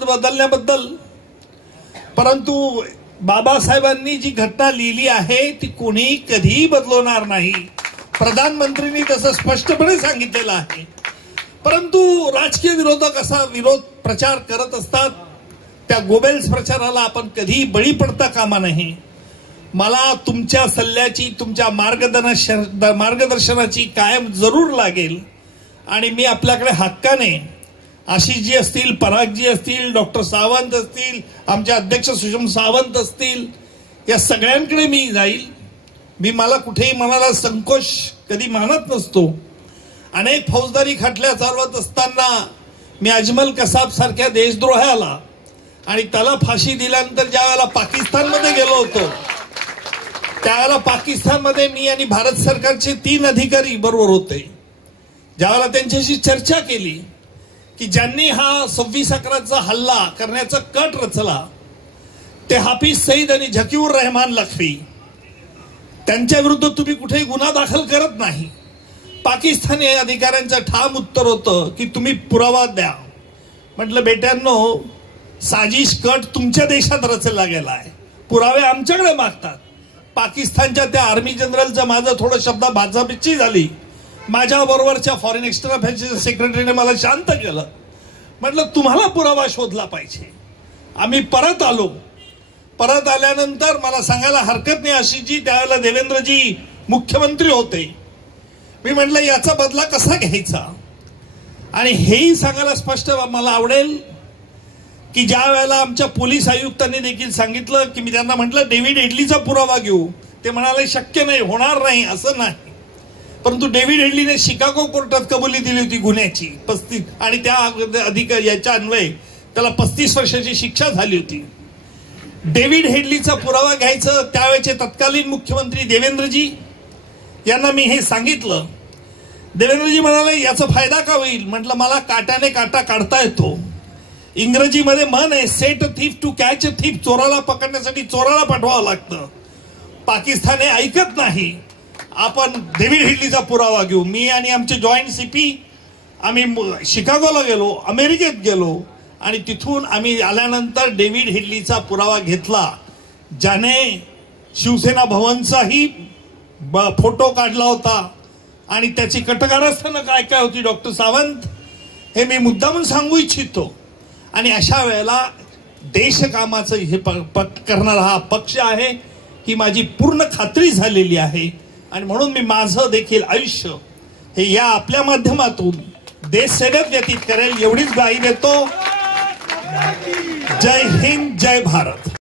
बदलण्याबद्दल, परंतु बाबासाहेबांनी जी घटना लिहिली आहे ती कोणीही कधीही बदलवणार नाही. प्रधानमंत्रींनी तसं स्पष्टपणे सांगितलेलं आहे. परंतु राजकीय विरोधक असा विरोध प्रचार करत असतात. त्या गोबेल्स प्रचाराला आपण कधीही बळी पडता कामा नये. मला तुमच्या सल्ल्याची, तुमच्या मार्गदर्शनाची कायम जरूर लागेल आणि मी आपल्याकडे हक्काने आशिषजी असतील, परागजी असतील, डॉक्टर सावंत असतील, आमचे अध्यक्ष सुषम सावंत असतील, या सगळ्यांकडे मी जाईल. मला कुठेही मनाला संकोच कधी मानत नसतो. अनेक फौजदारी खटल्या चालवत असताना मी अजमल कसाब सारख्या देशद्रोहाला आणि त्याला फाशी दिल्यानंतर ज्या वेळेला पाकिस्तानमध्ये गेलो होतो, त्यावेळेला पाकिस्तानमध्ये मी आणि भारत सरकारचे 3 अधिकारी बरोबर होते. ज्यावेळेला त्यांच्याशी चर्चा केली की ज्यांनी हा 26/11चा हल्ला करण्याचा कट रचला ते हाफिज सईद आणि झकीउर रहमान लखवी, त्यांच्या विरुद्ध तुम्ही कुठेही गुन्हा दाखल करत नाही. पाकिस्तानी अधिकाऱ्यांचं ठाम उत्तर होतं की तुम्ही पुरावा द्या. म्हटलं बेट्यांनो, साजिश कट तुमच्या देशात रचला गेला आहे, पुरावे आमच्याकडे मागतात. पाकिस्तानच्या त्या आर्मी जनरलचं माझं थोडं शब्द भाचापिच्ची झाली. माझ्या बरोबरच्या फॉरेन एक्सटर्नल अफेअर्सच्या सेक्रेटरीने मला शांत केलं. म्हटलं तुम्हाला पुरावा शोधला पाहिजे. आम्ही परत आलो. परत आल्यानंतर मला सांगायला हरकत नाही, आशिषजी त्यावेळेला देवेंद्रजी मुख्यमंत्री होते. मी म्हटलं याचा बदला कसा घ्यायचा, आणि हेही सांगायला स्पष्ट मला आवडेल की ज्या वेळेला आमच्या पोलीस आयुक्तांनी देखील सांगितलं की मी त्यांना म्हटलं डेव्हिड हेडलीचा पुरावा घेऊ, ते म्हणाले शक्य नाही, होणार नाही, असं नाही. परंतु डेव्हिड हेडलीने शिकागो कोर्टात कबुली दिली होती गुन्ह्याची 35, आणि त्या अधिकारी याच्या अन्वये त्याला 35 वर्षाची शिक्षा झाली होती. डेव्हिड हेडलीचा पुरावा घ्यायचं, त्यावेळेचे तत्कालीन मुख्यमंत्री देवेंद्रजी यांना मी हे सांगितलं. देवेंद्रजी म्हणाले याचा फायदा का होईल. म्हटलं मला काट्याने काटा काढता येतो. इंग्रजीमध्ये म्हण आहे, set a thief to catch a thief, चोराला पकडण्यासाठी चोराला पाठवावं लागतं. पाकिस्तान ऐकत नाही. आपण डेव्हिड हेडलीचा पुरावा घेऊ. मी आणि आमचे जॉईंट सीपी आम्ही शिकागोला गेलो, अमेरिकेत गेलो, आणि तिथून आम्ही आल्यानंतर डेव्हिड हेडलीचा पुरावा घेतला, ज्याने शिवसेना भवनचाही फोटो काढला होता आणि त्याची कटकारस्थानं काय काय होती डॉक्टर सावंत, हे मी मुद्दामून सांगू इच्छितो. आणि अशा वेळेला देशकामाचं हे करणारा हा पक्ष आहे ही माझी पूर्ण खात्री झालेली आहे. आणि म्हणून मी माझं देखील आयुष्य हे या आपल्या माध्यमातून देश सेवेत व्यतीत करेल एवढीच ग्वाही देतो. जय हिंद, जय भारत.